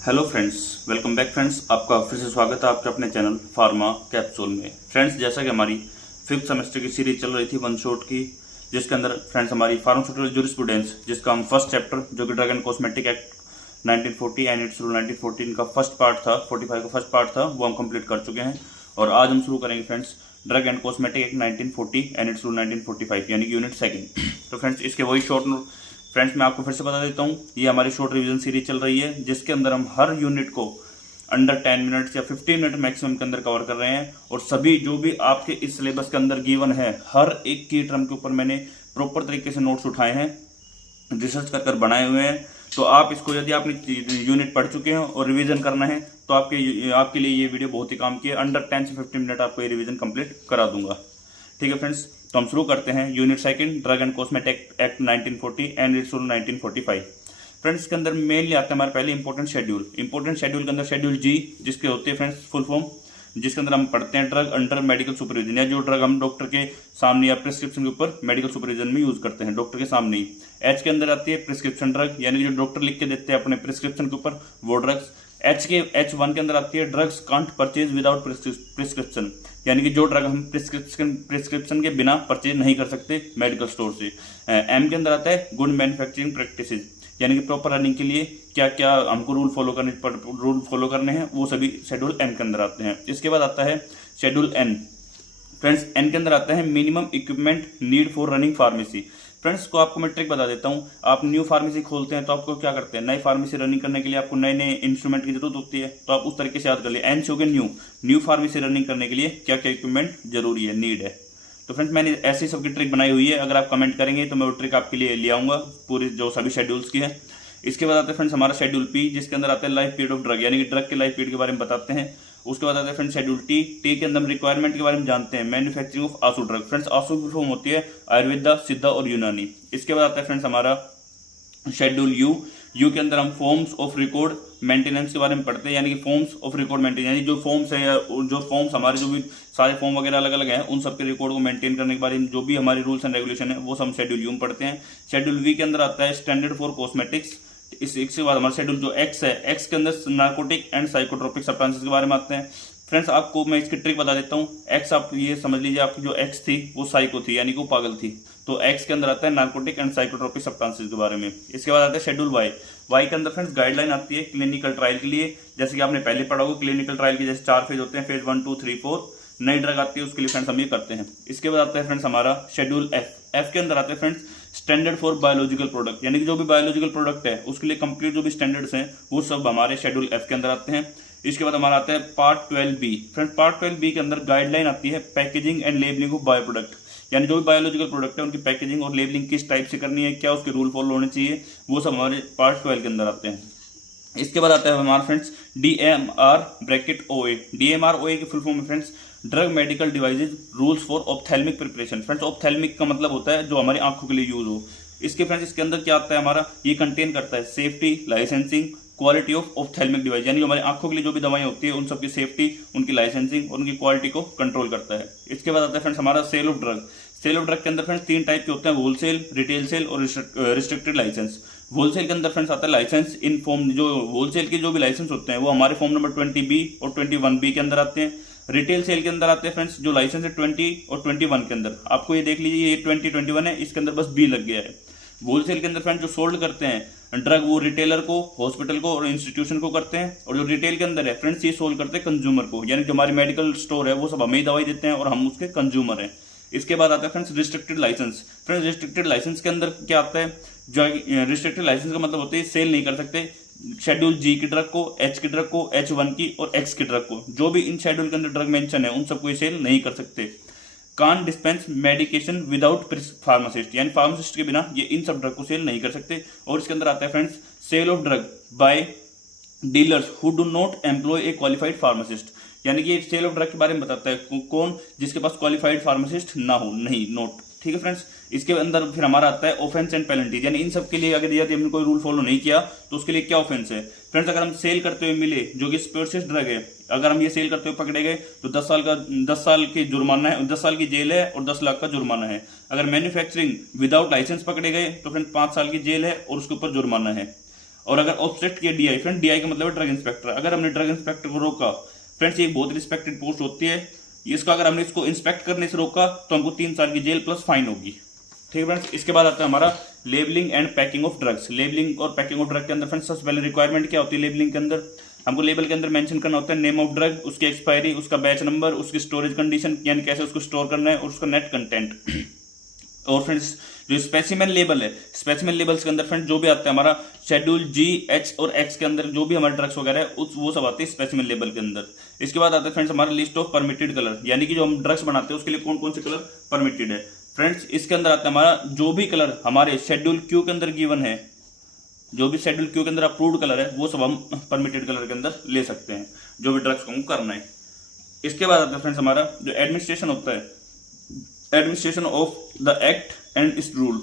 Hello friends, welcome back friends. आपका फिर से स्वागत है आपके अपने चैनल फार्मा कैप्सूल में। फ्रेंड्स, जैसा कि हमारी फिफ्थ सेमेस्टर की सीरीज चल रही थी वन शॉट की, जिसके अंदर फ्रेंड्स हमारी फार्मास्यूटिकल जूरिस्प्रूडेंस, जिसका हम फर्स्ट चैप्टर जो कि drug and cosmetic act 1940 and it's rule 1914 का फर्स्ट पार्ट था, 45 का फर्स्ट पार्ट था, वो हम कंप्लीट कर चुके हैं। और आज हम शुरू करेंगे friends drug and cosmetic act 1940 and it's rule 1945 यानी कि यूनिट सेकंड। तो फ्रेंड्स इसके वही शॉर्ट फ्रेंड्स मैं आपको फिर से बता देता हूँ, ये हमारी शॉर्ट रिवीजन सीरीज चल रही है, जिसके अंदर हम हर यूनिट को अंडर 10 मिनट्स या 15 मिनट मैक्सिमम के अंदर कवर कर रहे हैं। और सभी जो भी आपके इस सिलेबस के अंदर गिवन है, हर एक की टर्म के ऊपर मैंने प्रॉपर तरीके से नोट्स उठाए हैं, रिसर्च कर बनाए हुए हैं। तो आप इसको यदि आपने यूनिट पढ़ चुके हैं और रिवीजन करना है तो आपके लिए ये वीडियो बहुत ही काम की है। अंडर 10 से 15 मिनट आपको ये रिवीजन कंप्लीट करा दूंगा। ठीक है फ्रेंड्स, तो हम शुरू करते हैं unit second drug and cosmetic act 1940 and it's rule 1945। Friends इसके अंदर मेनली आता है हमारे पहले इंपॉर्टेंट शेड्यूल के अंदर शेड्यूल जी, जिसके होते हैं फ्रेंड्स फुल फॉर्म, जिसके अंदर हम पढ़ते हैं ड्रग अंडर मेडिकल सुपरविजन, या जो ड्रग हम डॉक्टर के सामने या प्रिस्क्रिप्शन के ऊपर मेडिकल सुपरविजन में यूज करते हैं, डॉक्टर के सामने ही। एच के अंदर आती है प्रिस्क्रिप्शन ड्रग, यानी जो डॉक्टर लिख के देते हैं अपने प्रिस्क्रिप्शन के ऊपर वो ड्रग्स। H1 के अंदर आती है drugs can't purchase without prescription, यानी कि जो ड्रग हम प्रिस्क्रिप्शन के बिना परचेज नहीं कर सकते मेडिकल स्टोर से। M के अंदर आता है गुड मैन्युफैक्चरिंग प्रैक्टिसेस, यानी कि प्रॉपर रनिंग के लिए क्या क्या हमको रूल फॉलो करने हैं, वो सभी शेड्यूल M के अंदर आते हैं। इसके बाद आता है शेड्यूल N। फ्रेंड्स N के अंदर आता है minimum equipment need for running pharmacy. Friends को आपको मैं ट्रिक बता देता हूँ, आप न्यू फार्मेसी खोलते हैं तो आपको क्या करते हैं, नई फार्मेसी रनिंग करने के लिए आपको नए नए इंस्ट्रूमेंट की जरूरत होती है, तो आप उस तरीके से याद कर लिए। एन से हो गया न्यू फार्मेसी रनिंग करने के लिए क्या क्या इक्विपमेंट जरूरी है, नीड है। तो फ्रेंड्स मैंने ऐसी सबकी ट्रिक बनाई हुई है, अगर आप कमेंट करेंगे तो मैं वो ट्रिक आपके लिए ले आऊंगा पूरी जो सभी शेड्यूल्स की है। इसके बाद आता है फ्रेंड्स हमारा शेड्यूल पी, जिसके अंदर आता है लाइफ पीरियड ऑफ ड्रग, यानी कि ड्रग के लाइफ पीरियड के बारे में बताते हैं। उसके बाद आता है फ्रेंड्स शेड्यूल टी के अंदर हम रिक्वायरमेंट के बारे में जानते हैं, मैन्युफैक्चरिंग ऑफ आंसू ड्रग। फ्रेंड्स आंसू की फॉर्म होती है आयुर्वेदा, सिद्धा और यूनानी। इसके बाद आता है फ्रेंड्स हमारा शेड्यूल यू के अंदर हम फॉर्म्स ऑफ रिकॉर्ड मेंटेनेंस के बारे में पढ़ते हैं, यानी कि फॉर्म्स ऑफ रिकॉर्ड मेंटेन, यानी जो फॉर्म्स है, जो फॉर्म्स हमारे जो भी सारे फॉर्म वगैरह अलग अलग हैं, उन सबके रिकॉर्ड को मेंटेन करने के बारे में जो भी हमारे रूल्स एंड रेगुलेशन है वो सब शेड्यूल यू में पढ़ते हैं। शेड्यूल वी के अंदर आता है स्टैंडर्ड फॉर कॉस्मेटिक्स। इसके बाद हमारा शेड्यूल जो एक्स है, एक्स के अंदर नार्कोटिक एंड साइकोट्रोपिक सब्सटेंसेस के बारे में आते हैं। फ्रेंड्स आपको मैं इसकी ट्रिक बता देता हूँ, एक्स आप ये समझ लीजिए, आपकी जो एक्स थी वो साइको थी, यानी कि वो पागल थी, तो एक्स के अंदर आता है नार्कोटिक एंड साइकोट्रोपिक सब्सटेंसेस के बारे में। इसके बाद आता है शेड्यूल वाई के अंदर फ्रेंड्स गाइडलाइन आती है क्लिनिकल ट्रायल के लिए, जैसे कि आपने पहले पढ़ा होगा क्लिनिकल ट्रायल के जैसे 4 फेज होते हैं, फेज 1 2 3 4। नई ड्रग आती है उसके लिए फ्रेंड्स हम ये करते हैं। इसके बाद आता है फ्रेंड्स हमारा शेड्यूल एफ के अंदर आते हैं friends standard for biological product, यानी कि जो भी बायोलॉजिकल प्रोडक्ट है उसके लिए कंप्लीट जो भी स्टैंडर्ड्स हैं वो सब हमारे शेड्यूल एफ के अंदर आते हैं। इसके बाद हमारा आता है part 12B। Friends part 12B के अंदर गाइडलाइन आती है packaging and labelling of bio product, यानी जो भी बायोलॉजिकल प्रोडक्ट है उनकी पैकेजिंग और लेबलिंग किस टाइप से करनी है, क्या उसके रूल फॉलो होने चाहिए, वो सब हमारे पार्ट 12 के अंदर आते हैं। इसके बाद आता है हमारा फ्रेंड्स DMR DMR OA की फुल फॉर्म है friends drug medical devices rules for ophthalmic preparation. Friends ophthalmic का मतलब होता है जो हमारी आंखों के लिए यूज हो। इसके फ्रेंड्स इसके अंदर क्या आता है हमारा, ये कंटेन करता है safety, licensing, quality of ophthalmic device, यानी जो हमारी आंखों के लिए जो भी दवाएं होती है उन सबकी सेफ्टी, उनकी लाइसेंसिंग और उनकी क्वालिटी को कंट्रोल करता है। इसके बाद आता है फ्रेंड्स हमारा सेल ऑफ ड्रग के अंदर फ्रेंड्स 3 टाइप के होते हैं, होलसेल, रिटेल सेल और रिस्ट्रिक्टेड लाइसेंस। होलसेल के अंदर फ्रेंड्स आता है लाइसेंस इन फॉर्म, जो होलसेल के जो भी लाइसेंस होते हैं वो हमारे फॉर्म नंबर 20B और 21B के अंदर आते हैं। रिटेल सेल के अंदर आते हैं फ्रेंड्स जो लाइसेंस है 20 और 21 के अंदर, आपको ये देख लीजिए ये 2021 है, इसके अंदर बस B लग गया है। होलसेल के अंदर फ्रेंड्स जो सोल्ड करते हैं ड्रग वो रिटेलर को, हॉस्पिटल को और इंस्टीट्यूशन को करते हैं, और जो रिटेल के अंदर है फ्रेंड्स ये सोल्ड करते हैं कंज्यूमर को, यानी जो हमारी मेडिकल स्टोर है वो सब हमें ही दवाई देते हैं और हम उसके कंज्यूमर हैं। इसके बाद आता है friends restricted license. Friends restricted license के अंदर क्या आता है, जो रिस्ट्रिक्टेड लाइसेंस का मतलब होता है सेल नहीं कर सकते शेड्यूल जी की ड्रग को, एच की ड्रग को, H1 की और एक्स की ड्रग को, जो भी इन शेड्यूल के अंदर ड्रग मेंशन है उन सबको ये सेल नहीं कर सकते। कान डिस्पेंस मेडिकेशन विदाउट फार्मासिस्ट, यानी फार्मासिस्ट के बिना ये इन सब ड्रग को सेल नहीं कर सकते। और इसके अंदर आता है friends sale of drug by dealers who do not employ a qualified pharmacist, यानी कि सेल ऑफ ड्रग के बारे में बताता है कौन, जिसके पास क्वालिफाइड फार्मासिस्ट ना हो, नहीं नोट। ठीक है फ्रेंड्स, इसके अंदर फिर हमारा आता है ऑफेंस एंड पेनल्टीज, यानी इन सब के लिए अगर यदि हमने कोई रूल फॉलो नहीं किया तो उसके लिए क्या ऑफेंस है। फ्रेंड्स अगर हम सेल करते हुए मिले, जो कि स्पेसिस्ट ड्रग है, अगर हम ये सेल करते हुए पकड़े गए तो 10 साल की जुर्माना है, 10 साल की जेल है और 10 लाख का जुर्माना है। अगर मैन्युफैक्चरिंग विदाउट लाइसेंस पकड़े गए तो फ्रेंड्स 5 साल की जेल है और उसके ऊपर जुर्माना है। और अगर ऑब्स्ट्रक्ट किया डीआई, फ्रेंड डीआई का मतलब है ड्रग इंस्पेक्टर, अगर हमने ड्रग इंस्पेक्टर को रोका फ्रेंड्स, ये एक बहुत रिस्पेक्टेड पोस्ट होती है, इसका अगर हमने इसको इंस्पेक्ट करने से रोका तो हमको 3 साल की जेल प्लस फाइन होगी। ठीक है फ्रेंड्स। इसके बाद आता है हमारा labelling and packing of drugs. Labelling और पैकिंग ऑफ ड्रग के अंदर फ्रेंड्स सबसे पहले रिक्वायरमेंट क्या होती है, लेबलिंग के अंदर हमको लेबल के अंदर मेंशन करना होता है नेम ऑफ ड्रग, उसकी एक्सपायरी, उसका बैच नंबर, उसकी स्टोरेज कंडीशन यानी कैसे उसको स्टोर करना है, और उसका नेट कंटेंट। और फ्रेंड्स जो स्पेसिमेन लेबल है, स्पेसिमेन लेबल्स के अंदर फ्रेंड्स जो भी आता है हमारा शेड्यूल जी, एच और एक्स के अंदर जो भी हमारे ड्रग्स वगैरह है वो सब आते हैं स्पेसिमेन लेबल के अंदर। इसके बाद आता है फ्रेंड्स हमारा लिस्ट ऑफ परमिटेड कलर, यानी कि जो हम ड्रग्स बनाते हैं उसके लिए कौन कौन से कलर परमिटेड है। फ्रेंड्स इसके अंदर आता है हमारा जो भी कलर हमारे शेड्यूल क्यू के अंदर गिवन है, जो भी शेड्यूल क्यू के अंदर अप्रूव्ड कलर है वो सब हम परमिटेड कलर के अंदर ले सकते हैं, जो भी ड्रग्स को हमको करना है। इसके बाद आता है फ्रेंड्स हमारा जो एडमिनिस्ट्रेशन होता है, administration of the act and it's rule.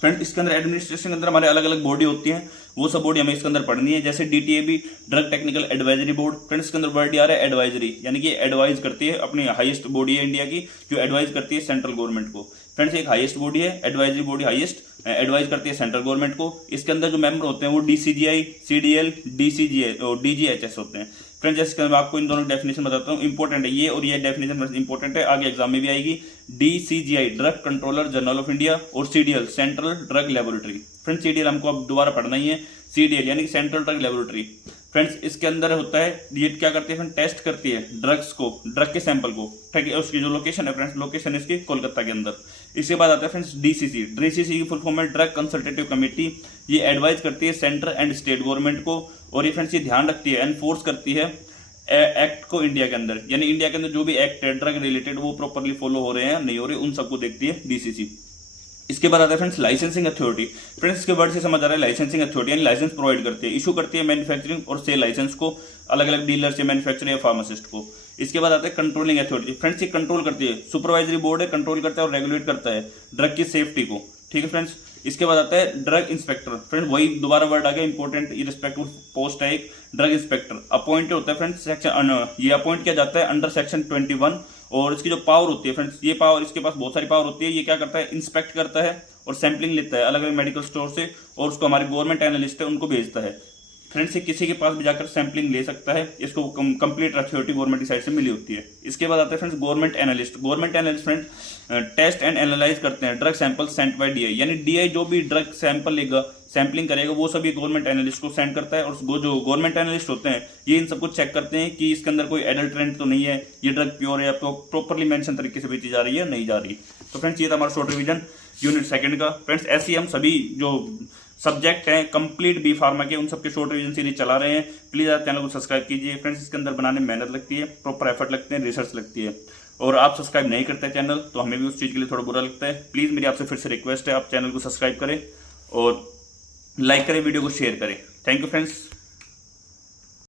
Friends इसके अंदर एडमिनिस्ट्रेशन के अंदर हमारे अलग अलग बॉडी होती हैं, वो सब बॉडी हमें इसके अंदर पढ़नी है। जैसे डीटीएबी drug technical advisory board, friends इसके अंदर वर्ड आ रहा है एडवाइजरी, यानी कि एडवाइज करती है, अपनी हाईएस्ट बॉडी है इंडिया की जो एडवाइज करती है सेंट्रल गवर्नमेंट को। फ्रेंड्स एक हाईएस्ट बॉडी है, एडवाइजरी बॉडी हाईएस्ट एडवाइज करती है सेंट्रल गवर्नमेंट को। इसके अंदर जो मेंबर होते हैं वो डीसीजीआई, सीडीएल, डीसीजीआई और डीजीएचएस होते हैं। फ्रेंड्स जैसे मैं आपको इन दोनों डेफिनेशन बताता हूँ, इंपॉर्टेंट है ये, और ये डेफिनेशन इंपॉर्टेंट है, आगे एग्जाम में भी आएगी। DCGI drug controller general of India, और CDL central drug laboratory. Friends CDL हमको अब दोबारा पढ़ना ही है, सीडीएल यानी सेंट्रल ड्रग लेबोरेटरी। फ्रेंड्स इसके अंदर होता है ये क्या करती है, टेस्ट करती है ड्रग्स को, ड्रग के सैंपल को, ठीक है। उसकी जो लोकेशन है फ्रेंड्स, लोकेशन है इसकी कोलकाता के अंदर। इसके बाद आता है फ्रेंड्स डीसीसी, डीसीसी की फुल फॉर्म है ड्रग कंसल्टेटिव कमेटी। ये एडवाइज करती है सेंटर एंड स्टेट गवर्नमेंट को, और ये फ्रेंड्स ये ध्यान रखती है, एनफोर्स करती है एक्ट को इंडिया के अंदर, यानी इंडिया के अंदर जो भी एक्ट है ड्रग रिलेटेड वो प्रॉपरली फॉलो हो रहे हैं नहीं हो रहे, उन सबको देखती है डीसीसी। इसके बाद आता है फ्रेंड्स लाइसेंसिंग अथॉरिटी। फ्रेंड्स इसके वर्ड से समझ आ रहा है लाइसेंसिंग अथॉरिटी यानी लाइसेंस प्रोवाइड करती है, इशू करती है मैन्युफैक्चरिंग और सेल लाइसेंस को अलग अलग डीलर से, मैन्युफैक्चरर या फार्मासिस्ट को। इसके बाद आता है कंट्रोलिंग अथॉरिटी। फ्रेंड्स ये कंट्रोल करती है, सुपरवाइजरी बोर्ड है, कंट्रोल करता है और रेगुलेट करता है ड्रग की सेफ्टी को, ठीक है फ्रेंड्स। इसके बाद आता है ड्रग इंस्पेक्टर। फ्रेंड्स वही दोबारा वर्ड आ गया इंपॉर्टेंट, इररिस्पेक्टिव पोस्ट है एक ड्रग इंस्पेक्टर, अपॉइंट होता है फ्रेंड्स सेक्शन, ये अपॉइंट किया जाता है अंडर सेक्शन 21। और इसकी जो पावर होती है फ्रेंड्स, ये पावर, इसके पास बहुत सारी पावर होती है। ये क्या करता है, इंस्पेक्ट करता है और सैंपलिंग लेता है अलग अलग मेडिकल स्टोर से, और उसको हमारे गवर्नमेंट एनालिस्ट है उनको भेजता है। फ्रेंड्स ये किसी के पास भी जाकर सैंपलिंग ले सकता है, इसको कंप्लीट अथॉरिटी गवर्नमेंट की साइड से मिली होती है। इसके बाद आते हैं friends government analyst. Government analyst friends test and analyze करते हैं drug sample sent by DI, यानी डीआई जो भी ड्रग सैंपल लेगा, सैंपलिंग करेगा, वो सभी गवर्नमेंट एनालिस्ट को सेंड करता है। और वो जो गवर्नमेंट एनालिस्ट होते हैं ये इन सबको चेक करते हैं कि इसके अंदर कोई एडल्ट्रेंट तो नहीं है, ये ड्रग प्योर है, आपको प्रॉपरली मेंशन तरीके से बेची जा रही है नहीं जा रही। तो फ्रेंड्स ये था हमारा शॉर्ट रिवीजन यूनिट सेकंड का। फ्रेंड्स ऐसे ही हम सभी जो सब्जेक्ट हैं कंप्लीट बी फार्मा के, उन सबके शॉर्ट रिवीजन सीरीज चला रहे हैं। प्लीज आप चैनल को सब्सक्राइब कीजिए फ्रेंड्स, इसके अंदर बनाने में मेहनत लगती है, प्रॉपर एफर्ट लगते हैं, रिसर्च लगती है। और आप सब्सक्राइब नहीं करते चैनल तो हमें भी उस चीज़ के लिए थोड़ा बुरा लगता है। प्लीज़ मेरी आपसे फिर से रिक्वेस्ट है, आप चैनल को सब्सक्राइब करें और लाइक करें, वीडियो को शेयर करें। Thank you friends.